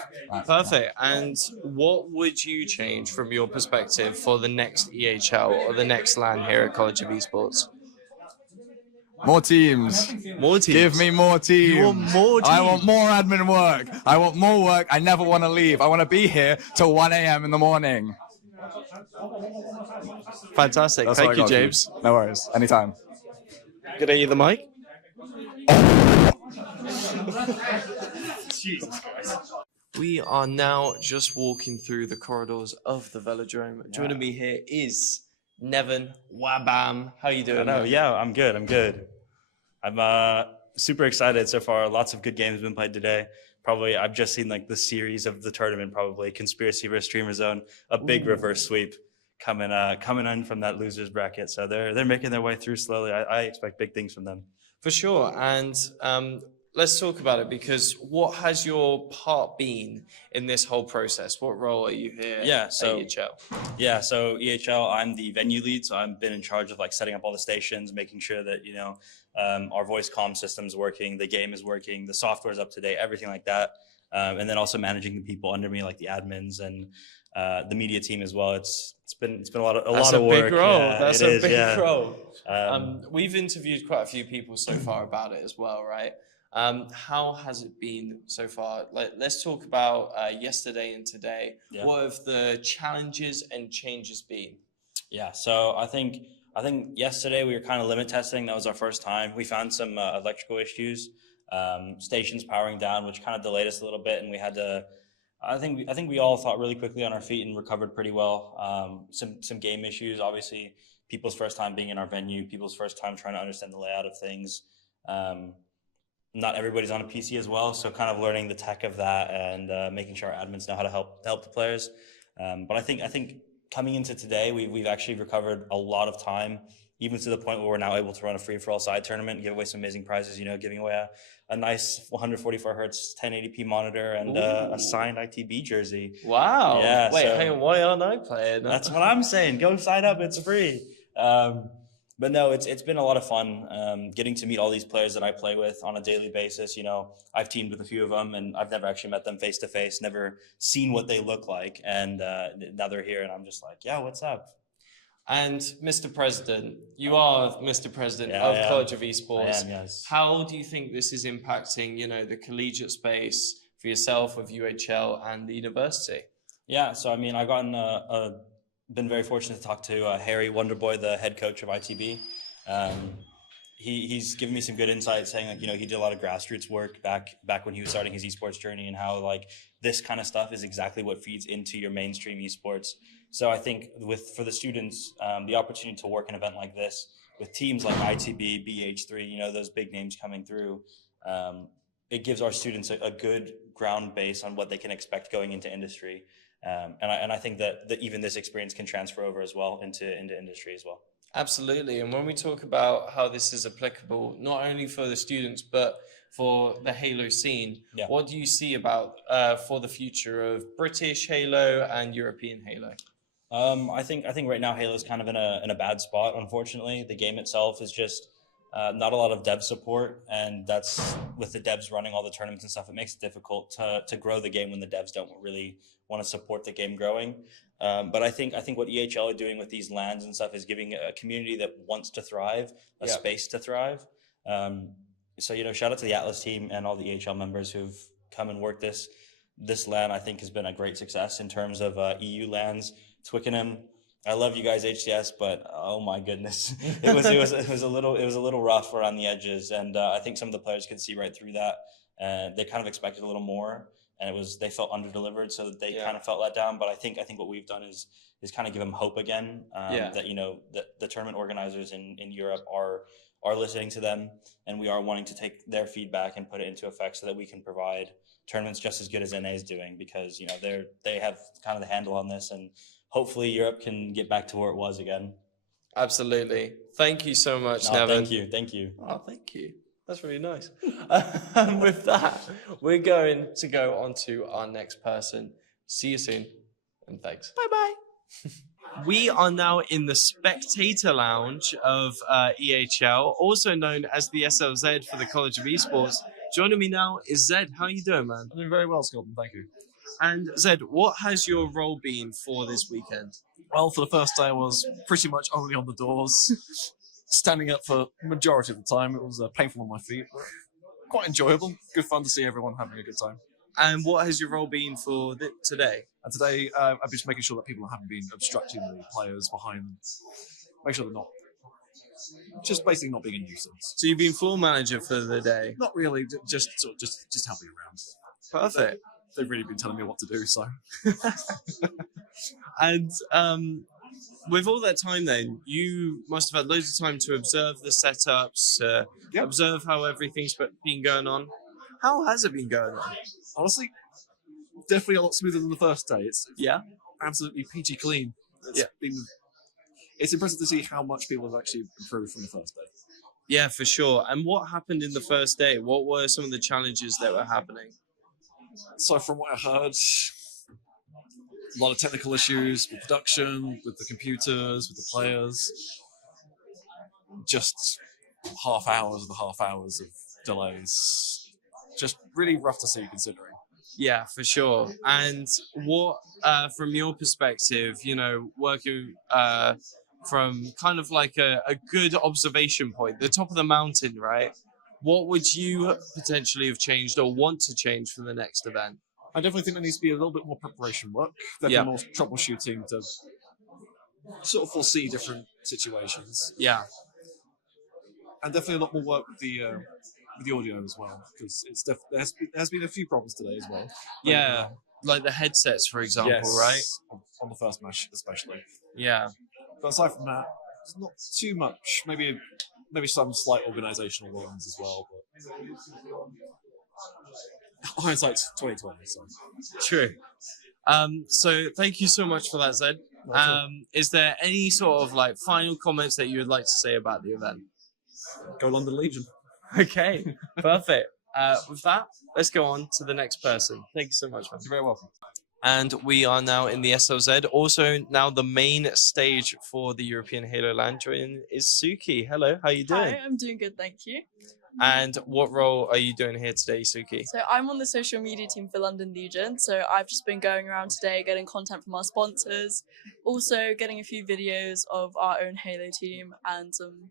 Perfect. And what would you change from your perspective for the next EHL or the next LAN here at College of Esports? More teams. More teams. Give me more teams. You want more teams? I want more admin work. I want more work. I never want to leave. I want to be here till 1 a.m. in the morning. Fantastic. Thank you, James. No worries. Anytime. Could I use the mic? Jesus Christ. We are now just walking through the corridors of the velodrome. Joining me here is Neven. Wabam. How you doing? Hello. Yeah, I'm good. I'm super excited so far. Lots of good games have been played today. Probably, I've just seen like the series of the tournament. Probably Conspiracy vs Streamer Zone, a big reverse sweep coming in from that losers bracket. So they're making their way through slowly. I expect big things from them. For sure. And let's talk about it, because what has your part been in this whole process? What role are you here at EHL? Yeah, so EHL, I'm the venue lead, so I've been in charge of like setting up all the stations, making sure that, you know, our voice comm system's working, the game is working, the software's up to date, everything like that. And then also managing the people under me, like the admins and the media team as well. It's been a lot of work. That's a big role. Yeah, That's a big role. We've interviewed quite a few people so far about it as well, right? How has it been so far? Let's talk about yesterday and today. Yeah. What have the challenges and changes been? Yeah, so I think yesterday we were kind of limit testing. That was our first time. We found some electrical issues, stations powering down, which kind of delayed us a little bit, and we had to. I think we all thought really quickly on our feet and recovered pretty well. Some game issues, obviously, people's first time being in our venue, people's first time trying to understand the layout of things. Not everybody's on a PC as well, so kind of learning the tech of that and making sure our admins know how to help the players. But I think coming into today, we've actually recovered a lot of time, even to the point where we're now able to run a free-for-all side tournament and give away some amazing prizes, you know, giving away a nice 144 hertz 1080p monitor and a signed ITB jersey. Wow. Yeah. Wait, hang on, why aren't I playing? That's what I'm saying. Go sign up, it's free. but no, it's been a lot of fun getting to meet all these players that I play with on a daily basis. You know, I've teamed with a few of them, and I've never actually met them face to face, never seen what they look like, and now they're here, and I'm just like, yeah, what's up? And Mr. President, you are Mr. President Yeah, of College of Esports. I am, yes. How do you think this is impacting, you know, the collegiate space for yourself with UHL and the university? Yeah, so I mean, I've gotten been very fortunate to talk to Harry Wonderboy, the head coach of ITB. He's given me some good insight, saying like, you know, he did a lot of grassroots work back when he was starting his esports journey, and how like this kind of stuff is exactly what feeds into your mainstream esports. So I think for the students, the opportunity to work an event like this with teams like ITB, BH3, you know, those big names coming through, it gives our students a good ground base on what they can expect going into industry. And I think that even this experience can transfer over as well into industry as well. Absolutely. And when we talk about how this is applicable, not only for the students, but for the Halo scene, what do you see about for the future of British Halo and European Halo? I think right now Halo's kind of in a bad spot, unfortunately. The game itself is just not a lot of dev support, and that's with the devs running all the tournaments and stuff, it makes it difficult to grow the game when the devs don't really want to support the game growing. But I think what EHL are doing with these LANs and stuff is giving a community that wants to thrive a space to thrive. So, you know, shout out to the Atlas team and all the EHL members who've come and worked this LAN. I think has been a great success in terms of EU LANs. Twickenham, I love you guys, HCS, but oh my goodness, it was a little rough around the edges, and I think some of the players could see right through that. They kind of expected a little more, and they felt underdelivered, so that they kind of felt let down. But I think what we've done is kind of give them hope again. That, you know, that the tournament organizers in Europe are listening to them, and we are wanting to take their feedback and put it into effect so that we can provide tournaments just as good as NA is doing, because, you know, they have kind of the handle on this, and hopefully Europe can get back to where it was again. Absolutely. Thank you so much, Neven. Thank you. Oh, thank you. That's really nice. And with that, we're going to go on to our next person. See you soon, and thanks. Bye-bye. We are now in the Spectator Lounge of EHL, also known as the SLZ for the College of Esports. Joining me now is Zed. How are you doing, man? I'm doing very well, Scotland. Thank you. And Zed, what has your role been for this weekend? Well, for the first day, I was pretty much only on the doors, standing up for the majority of the time. It was painful on my feet, but quite enjoyable. Good fun to see everyone having a good time. And what has your role been for today? And today, I've been just making sure that people haven't been obstructing the players behind them. Make sure they're not. Just basically not being a nuisance. So you've been floor manager for the day? Not really, just helping around. Perfect. They've really been telling me what to do, so. And with all that time then, you must have had loads of time to observe the setups, observe how everything's been going on. How has it been going on? Honestly, definitely a lot smoother than the first day. It's absolutely peachy clean. It's impressive to see how much people have actually improved from the first day. Yeah, for sure. And what happened in the first day? What were some of the challenges that were happening? So from what I heard, a lot of technical issues with production, with the computers, with the players. Just half hours of delays. Just really rough to see, considering. Yeah, for sure. And what, from your perspective, you know, working from kind of like a good observation point, the top of the mountain, right? What would you potentially have changed or want to change for the next event? I definitely think there needs to be a little bit more preparation work. Definitely more troubleshooting to sort of foresee different situations. Yeah. And definitely a lot more work with the audio as well, because there has been a few problems today as well. Yeah, like the headsets, for example, right? On the first match especially. Yeah. But aside from that, it's not too much. Maybe some slight organisational ones as well. But hindsight's 2020, so. True. So thank you so much for that, Zed. Is there any sort of like final comments that you would like to say about the event? Go London Legion. Okay, perfect. With that, let's go on to the next person. Thank you so much, man. You're very welcome. And we are now in the SLZ. Also, now the main stage for the European Halo LAN join is Suki. Hello, how you doing? Hi, I'm doing good, thank you. And what role are you doing here today, Suki? So I'm on the social media team for London Legion. So I've just been going around today getting content from our sponsors, also getting a few videos of our own Halo team and some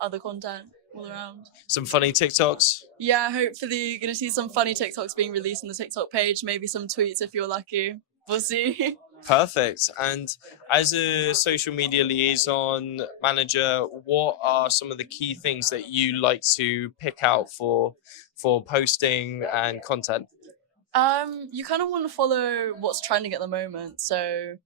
other content all around. Some funny TikToks? Yeah, hopefully you're going to see some funny TikToks being released on the TikTok page, maybe some tweets if you're lucky. We'll see. Perfect. And as a social media liaison manager, what are some of the key things that you like to pick out for posting and content? You kind of want to follow what's trending at the moment. So,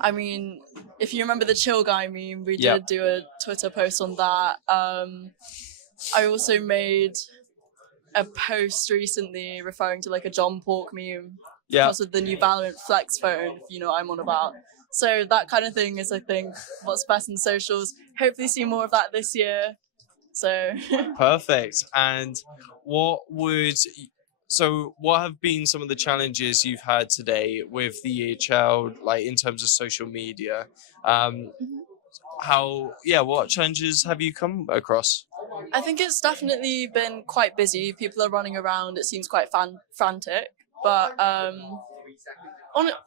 I mean, if you remember the chill guy meme, we did do a Twitter post on that. I also made a post recently referring to like a John Pork meme because of the new Valorant Flex phone, if you know what I'm on about. So that kind of thing is, I think, what's best in socials. Hopefully see more of that this year. So Perfect. And what have been some of the challenges you've had today with the EHL, like in terms of social media? What challenges have you come across? I think it's definitely been quite busy. People are running around. It seems quite frantic. But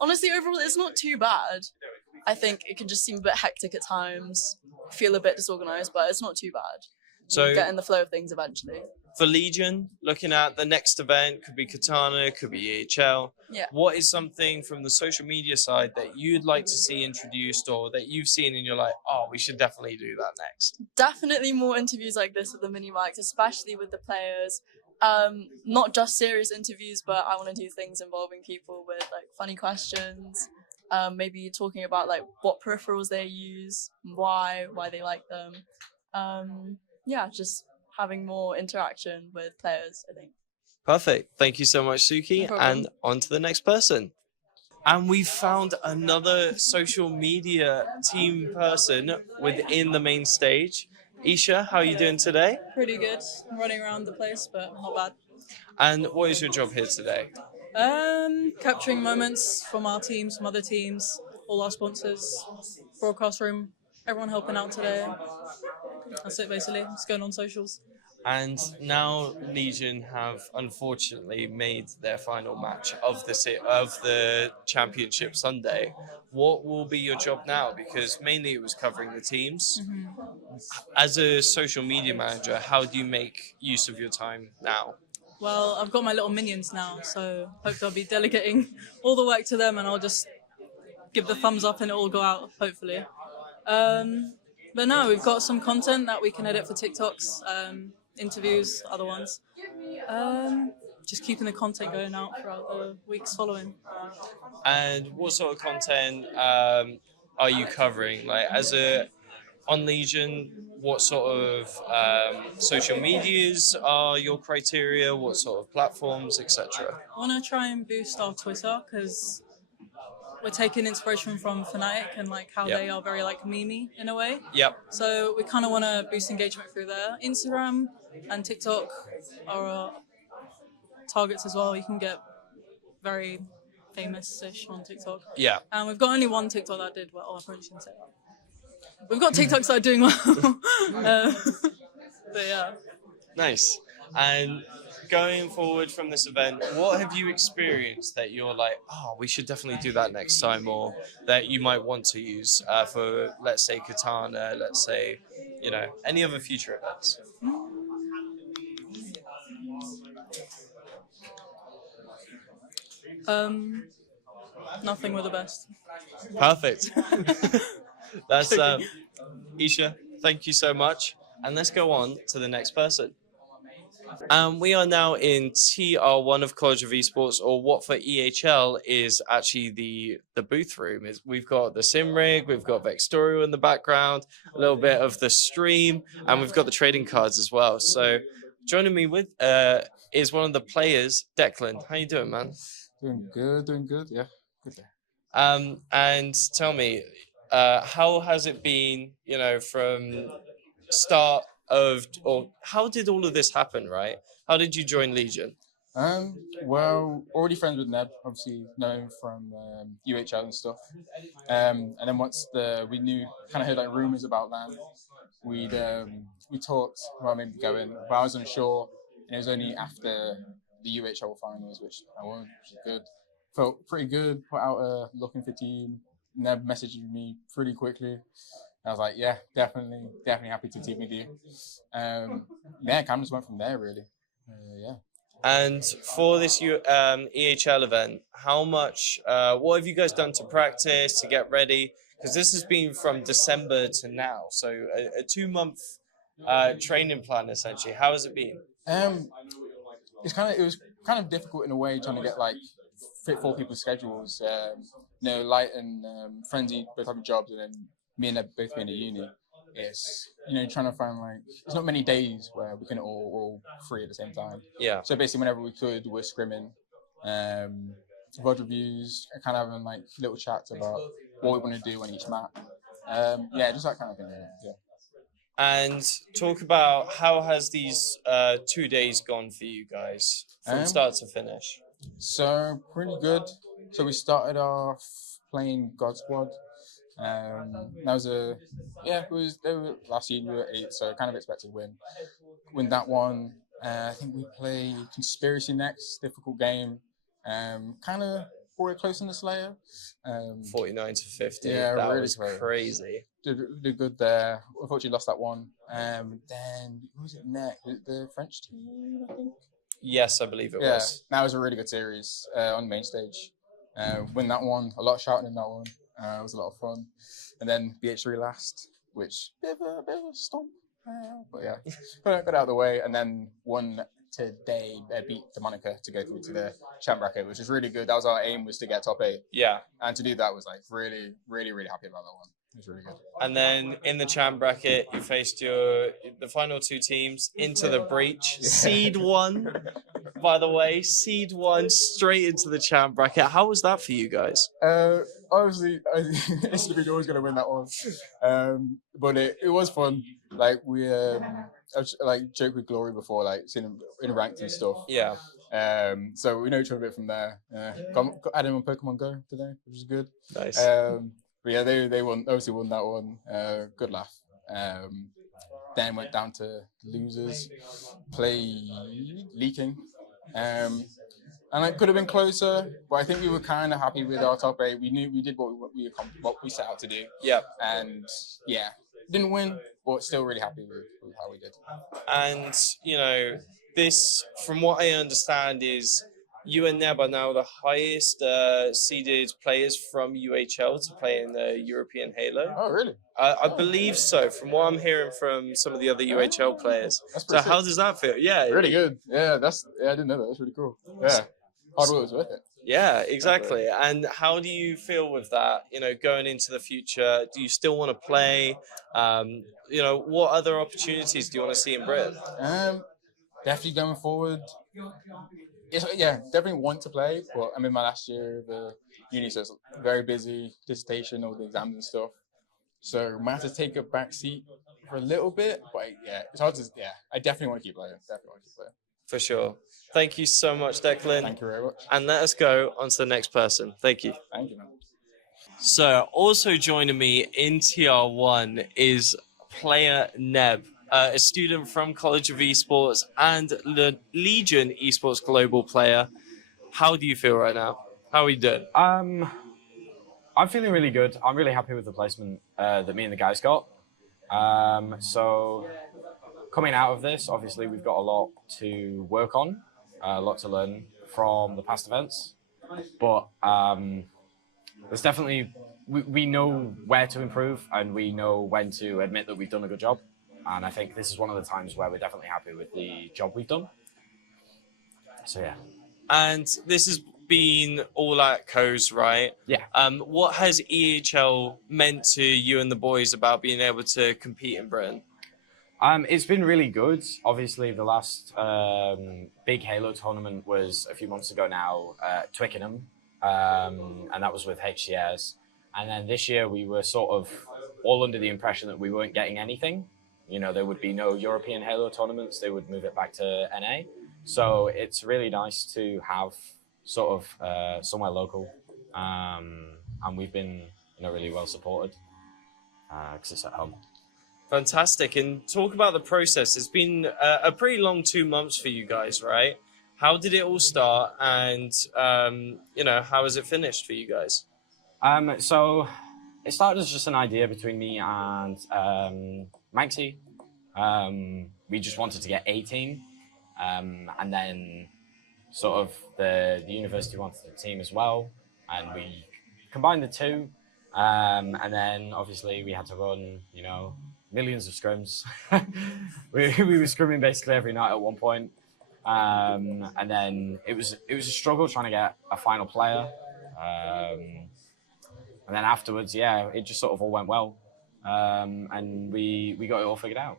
honestly, overall, it's not too bad. I think it can just seem a bit hectic at times, feel a bit disorganized, but it's not too bad. So You get in the flow of things eventually. For Legion, looking at the next event, could be Katana, could be EHL. Yeah. What is something from the social media side that you'd like to see introduced or that you've seen and you're like, oh, we should definitely do that next? Definitely more interviews like this with the mini mics, especially with the players. Not just serious interviews, but I want to do things involving people with like funny questions. Maybe talking about like what peripherals they use, why they like them. Just having more interaction with players, I think. Perfect. Thank you so much, Suki. No problem. And on to the next person. And we found another social media team person within the main stage. Eesha, how are you doing today? Pretty good. I'm running around the place, but not bad. And what is your job here today? Capturing moments from our teams, from other teams, all our sponsors, broadcast room, everyone helping out today. That's it basically. It's going on socials. And now Legion have unfortunately made their final match of the championship Sunday. What will be your job now? Because mainly it was covering the teams. As a social media manager, how do you make use of your time now? Well, I've got my little minions now, so hopefully I'll be delegating all the work to them and I'll just give the thumbs up and it'll all go out, hopefully. But no, we've got some content that we can edit for TikToks, interviews, other ones. Just keeping the content going out throughout the weeks following. And what sort of content are you covering? Like on Legion, what sort of social medias are your criteria? What sort of platforms, etc.? I want to try and boost our Twitter because we're taking inspiration from Fnatic and like how they are very like memey in a way. Yep. So we kind of want to boost engagement through there. Instagram and TikTok are targets as well. You can get very famous-ish on TikTok. Yeah. And we've got only one TikTok that did well. I probably shouldn't say that. We've got TikToks that are doing well. But yeah. Nice. And going forward from this event, what have you experienced that you're like, oh, we should definitely do that next time, or that you might want to use for, let's say, Katana, let's say, any other future events? Nothing with the best. Perfect. That's Eesha, thank you so much. And let's go on to the next person. We are now in TR1 of College of Esports, or what for EHL is actually the booth room. We've got the sim rig, we've got Vextorial in the background, a little bit of the stream, and we've got the trading cards as well. So joining me with is one of the players, Declan. How you doing, man? Doing good, yeah. Good day. And tell me, how has it been, from start of, or how did all of this happen, right? How did you join Legion? Well, already friends with Neb, obviously known from UHL and stuff. And then once we knew, kind of heard like rumors about that, we talked about maybe going, but I was unsure, and it was only after the UHL finals, which I won, which is good. Felt pretty good. Put out a looking for team. Neb messaged me pretty quickly. I was like, yeah, definitely happy to team with you. Yeah, kind of just went from there, really. Yeah. And for this EHL event, how much, what have you guys done to practice, to get ready? Because this has been from December to now, so a 2-month training plan, essentially. How has it been? It was kind of difficult in a way, trying to get like fit for people's schedules. Light and Frenzy both having jobs, and then me and Neb both being at uni. It's trying to find like there's not many days where we can all free at the same time. Yeah. So basically, whenever we could, we're scrimming, VOD reviews, and kind of having like little chats about what we want to do on each map. Yeah, just that kind of thing. Yeah. And talk about how has these 2 days gone for you guys from start to finish? So pretty good. So we started off playing God Squad. That was they were last year we were 8, so kind of expected to win that one. I think we play Conspiracy next, difficult game. Kind of brought it close in the Slayer. 49-50. Yeah, that really was close. crazy. Did good there. Unfortunately lost that one. Then who was it next? Was it the French team, I think? Yes, I believe it was. That was a really good series on the main stage. Win that one. A lot of shouting in that one. It was a lot of fun. And then BH3 last, which bit of a stomp. But yeah, got out of the way. And then won today, beat the Monica to go through to the champ bracket, which is really good. That was our aim, was to get top 8. Yeah. And to do that was like really, really, really happy about that one. It was really good. And then in the champ bracket, you faced the final 2 teams into the breach. Yeah. Seed 1, by the way, Seed 1 straight into the champ bracket. How was that for you guys? Obviously, Aiste always going to win that one. But it was fun. Like I've like joked with Glory before, like seeing him in ranked and stuff. Yeah. So we know each other a bit from there. Got added on Pokemon Go today, which is good. Nice. But yeah, they obviously won that one. Good laugh. Then went down to losers, play Leaking. And it could have been closer, but I think we were kind of happy with our top 8. We knew we did what we set out to do. Yeah. And yeah, didn't win, but still really happy with how we did. And, this, from what I understand, is you and Neb are now the highest seeded players from UHL to play in the European Halo. Oh, really? I believe so, from what I'm hearing from some of the other UHL players. So how does that feel? Yeah. Really good. Yeah, I didn't know that. That's really cool. Yeah. Hard work was worth it. Yeah, exactly. And how do you feel with that, going into the future? Do you still want to play? What other opportunities do you want to see in Britain? Definitely going forward. Definitely want to play, but I'm in my last year of the uni, so it's very busy, dissertation, all the exams and stuff. So might have to take a back seat for a little bit, but it's hard to, I definitely want to keep playing. For sure. Thank you so much, Declan. Thank you very much. And let us go on to the next person. Thank you. Thank you, man. So also joining me in TR1 is player Neb, a student from College of Esports and the Legion Esports Global player. How do you feel right now? How are you doing? I'm feeling really good. I'm really happy with the placement that me and the guys got. So coming out of this, obviously we've got a lot to work on, a lot to learn from the past events. But there's definitely, we know where to improve and we know when to admit that we've done a good job. And I think this is one of the times where we're definitely happy with the job we've done. So yeah. And this has been all at Co's, right? Yeah. What has EHL meant to you and the boys about being able to compete in Britain? It's been really good. Obviously, the last big Halo tournament was a few months ago now at Twickenham, and that was with HCS. And then this year we were sort of all under the impression that we weren't getting anything. There would be no European Halo tournaments. They would move it back to NA. So it's really nice to have sort of somewhere local, and we've been really well supported because it's at home. Fantastic. And talk about the process. It's been a pretty long 2 months for you guys, right? How did it all start, and how has it finished for you guys? So it started as just an idea between me and Manxcy. We just wanted to get a team, and then sort of the university wanted a team as well, and we combined the two. And then obviously we had to run, millions of scrims. we were scrimming basically every night at one point. And then it was a struggle trying to get a final player. And then afterwards, it just sort of all went well. And we got it all figured out.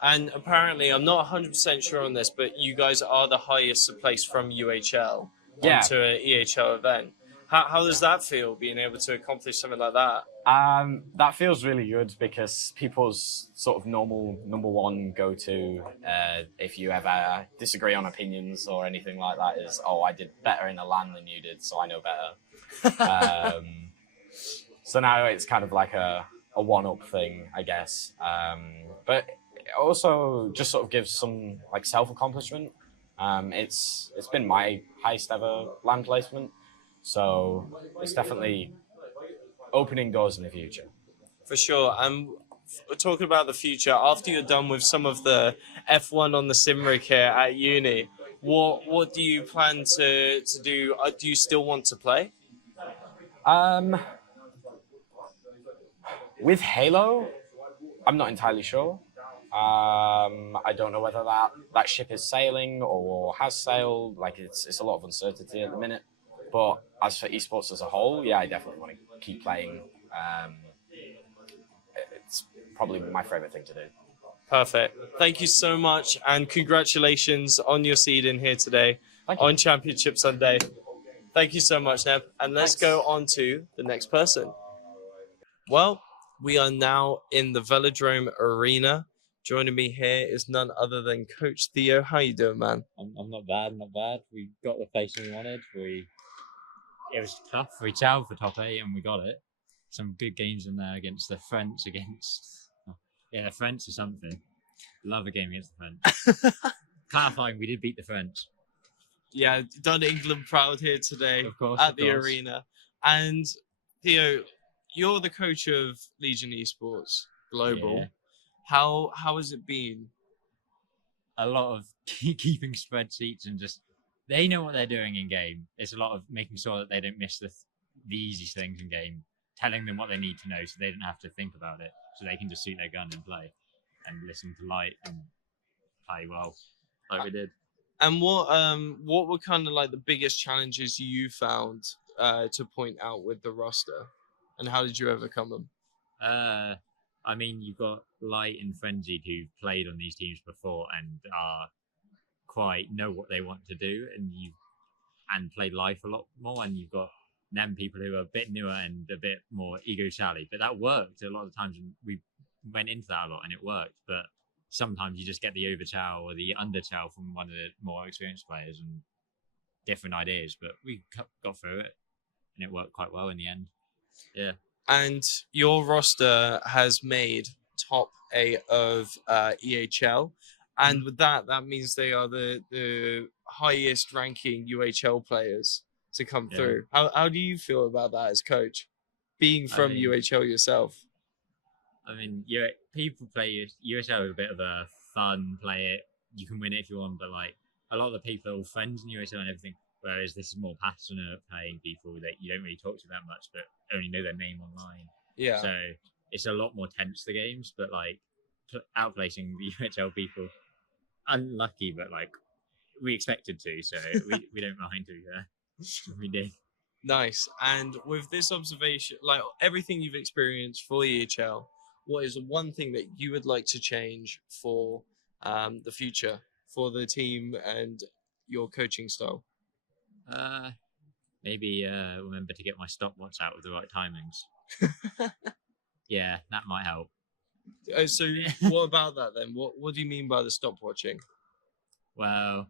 And apparently, I'm not 100% sure on this, but you guys are the highest place from UHL onto an EHL event. How does that feel, being able to accomplish something like that? That feels really good because people's sort of normal number one go-to, if you ever disagree on opinions or anything like that, is, I did better in a LAN than you did, so I know better. So now it's kind of like a one-up thing, I guess. But it also just sort of gives some like self-accomplishment. It's been my highest ever LAN placement. So it's definitely opening doors in the future. For sure. And talking about the future, after you're done with some of the F1 on the sim rig here at uni, what do you plan to do? Do you still want to play? With Halo, I'm not entirely sure. I don't know whether that ship is sailing or has sailed. Like it's a lot of uncertainty at the minute. But as for esports as a whole, I definitely want to keep playing. It's probably my favorite thing to do. Perfect. Thank you so much, and congratulations on your seed in here today on Championship Sunday. Thank you so much, Neb. And let's go on to the next person. Well, we are now in the Velodrome Arena. Joining me here is none other than Coach Theo. How you doing, man? I'm not bad, not bad. We got the placing we wanted. It was tough. We challenged for top 8 and we got it. Some good games in there against the French, the French or something. Love a game against the French. Clarifying, we did beat the French. Yeah, done England proud here today of course, at the arena. And Theo, you're the coach of Legion Esports Global. Yeah. How has it been? A lot of keeping spreadsheets and just they know what they're doing in game. It's a lot of making sure that they don't miss the easy things in game, telling them what they need to know so they don't have to think about it, so they can just shoot their gun and play and listen to light and play well like we did. And what were kind of like the biggest challenges you found to point out with the roster, and how did you overcome them? I mean, you've got Light and Frenzied who played on these teams before and know what they want to do, and played life a lot more. And you've got them people who are a bit newer and a bit more ego sally, but that worked a lot of the times. We went into that a lot and it worked. But sometimes you just get the overchow or the underchow from one of the more experienced players and different ideas. But we got through it and it worked quite well in the end. Yeah. And your roster has made top 8 of EHL. And with that means they are the highest ranking UHL players to come through. How do you feel about that as coach, being from UHL yourself? I mean, people play UHL with a bit of a fun, play it. You can win it if you want, but like a lot of the people are all friends in UHL and everything. Whereas this is more passionate playing people that you don't really talk to that much, but only know their name online. Yeah. So it's a lot more tense, the games, but like outplacing the UHL people, unlucky, but like we expected to, so we don't mind to be fair. We did. Nice. And with this observation, like everything you've experienced for EHL, what is the one thing that you would like to change for the future, for the team and your coaching style? Maybe remember to get my stopwatch out with the right timings. Yeah, that might help. So what about that then? What do you mean by the stopwatching? Well,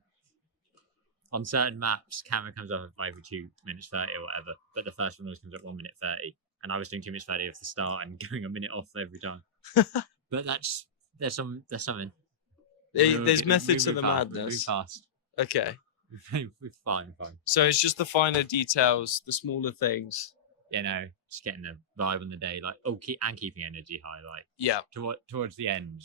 on certain maps, camera comes up at every 2 minutes 30 or whatever, but the first one always comes up 1 minute 30. And I was doing 2 minutes 30 off the start and going a minute off every time. But there's something. There's method to the We'll move madness. fast. Okay. We're fine. So it's just the finer details, the smaller things. You know, just getting the vibe on the day, like keeping energy high. Like yeah, towards the end,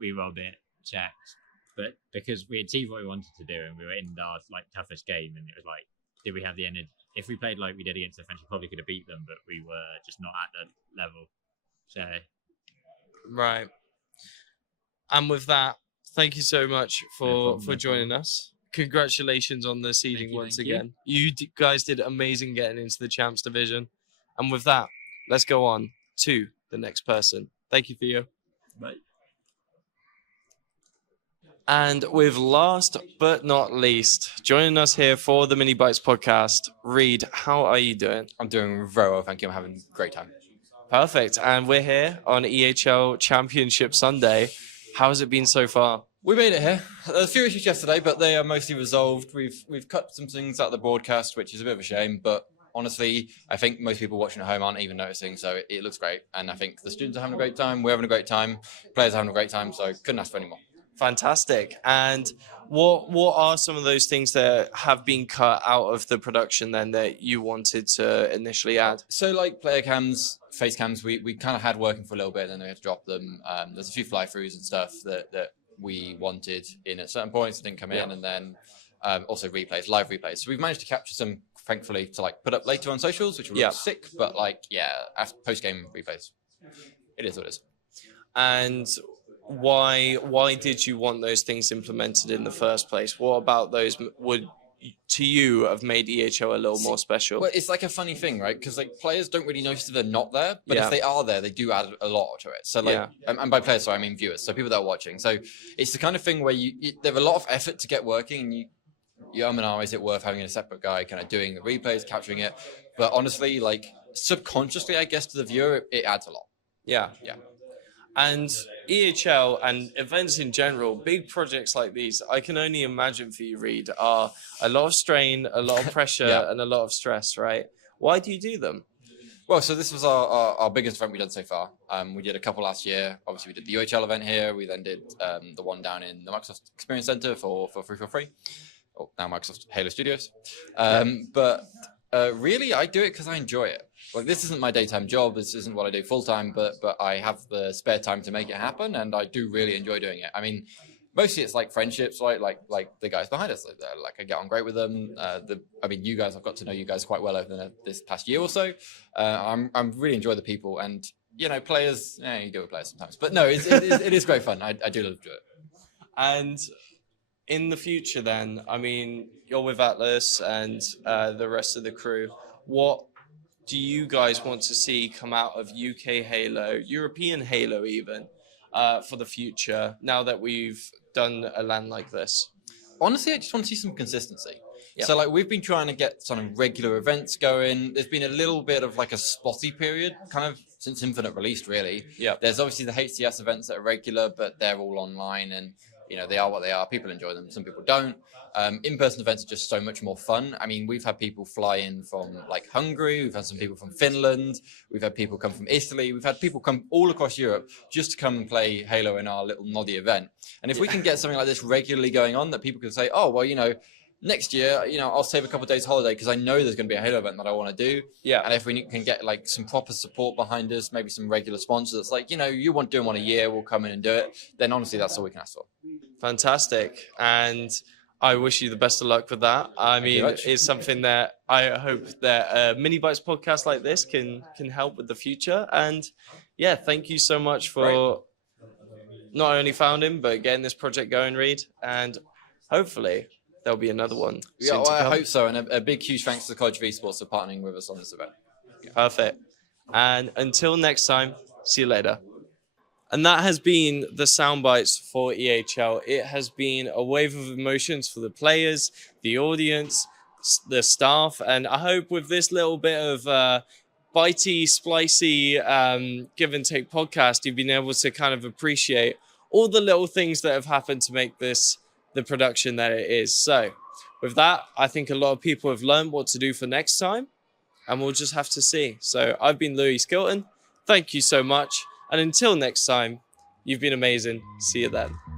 we were a bit checked, but because we achieved what we wanted to do and we were in our like toughest game, and it was like, did we have the energy? If we played like we did against the French, we probably could have beat them, but we were just not at the level. So right. And with that, thank you so much for joining us. Congratulations on the seeding once again. You guys did amazing getting into the Champs division. And with that, let's go on to the next person. Thank you, Theo. Bye. And with last but not least, joining us here for the Mini Bites podcast, Reed, how are you doing? I'm doing very well, thank you. I'm having a great time. Perfect. And we're here on EHL Championship Sunday. How has it been so far? We made it here. There were a few issues yesterday, but they are mostly resolved. We've cut some things out of the broadcast, which is a bit of a shame, but honestly, I think most people watching at home aren't even noticing, so it looks great. And I think the students are having a great time, we're having a great time, players are having a great time, so couldn't ask for any more. Fantastic. And what are some of those things that have been cut out of the production then that you wanted to initially add? So like player cams, face cams, we kind of had working for a little bit, and then we had to drop them. There's a few fly-throughs and stuff that we wanted in at certain points that didn't come in, and then also replays, live replays. So we've managed to capture some, thankfully, to like put up later on socials, which will look sick, but like, after post-game replays, it is what it is. And why did you want those things implemented in the first place? What about those would, to you, have made EHL a little more special? Well, it's like a funny thing, right? Because like players don't really notice if they're not there, but if they are there, they do add a lot to it. So like, and by players, sorry, I mean viewers, so people that are watching. So it's the kind of thing where there are a lot of effort to get working, and you and ah, is it worth having a separate guy kind of doing the replays, capturing it? But honestly, like subconsciously, I guess to the viewer, it adds a lot. Yeah. And EHL and events in general, big projects like these, I can only imagine for you, Reed, are a lot of strain, a lot of pressure, and a lot of stress, right? Why do you do them? Well, so this was our biggest event we've done so far. We did a couple last year. Obviously, we did the UHL event here. We then did the one down in the Microsoft Experience Center for free. Or now Microsoft Halo Studios. But really, I do it because I enjoy it. Like, this isn't my daytime job. This isn't what I do full time, but I have the spare time to make it happen, and I do really enjoy doing it. I mean, mostly it's like friendships, right? Like the guys behind us. Like I get on great with them. I mean, you guys, I've got to know you guys quite well over this past year or so. I'm really enjoy the people, and you know, players. You do with players sometimes, but no, it is great fun. I do love to do it. And in the future, then, I mean, you're with Atlas and the rest of the crew. What do you guys want to see come out of UK Halo, European Halo even, for the future, now that we've done a LAN like this? Honestly, I just want to see some consistency. So like we've been trying to get some regular events going. There's been a little bit of like a spotty period kind of since Infinite released, really. There's obviously the HCS events that are regular, but they're all online, and you know, they are what they are. People enjoy them, some people don't. In-person events are just so much more fun. I mean, we've had people fly in from like Hungary, we've had some people from Finland, we've had people come from Italy, we've had people come all across Europe just to come and play Halo in our little noddy event. And if we can get something like this regularly going on, that people can say, oh, well, you know, next year, you know, I'll save a couple of days holiday because I know there's going to be a Halo event that I want to do. And if we can get like some proper support behind us, maybe some regular sponsors, it's like, you know, you want doing one a year, we'll come in and do it. Then honestly, that's all we can ask for. Fantastic. And I wish you the best of luck with that. I mean, it's something that I hope that a Mini Bites podcast like this can help with the future. And yeah, thank you so much for not only founding, but getting this project going, Reed. And hopefully there'll be another one. Yeah, well, I hope so. And a big, huge thanks to the College of Esports for partnering with us on this event. Perfect. And until next time, see you later. And that has been the sound bites for EHL. It has been a wave of emotions for the players, the audience, the staff, and I hope with this little bit of bitey, splicey give and take podcast, you've been able to kind of appreciate all the little things that have happened to make this the production that it is. So with that, I think a lot of people have learned what to do for next time, and we'll just have to see. So I've been Louis Skilton. Thank you so much. And until next time, you've been amazing. See you then.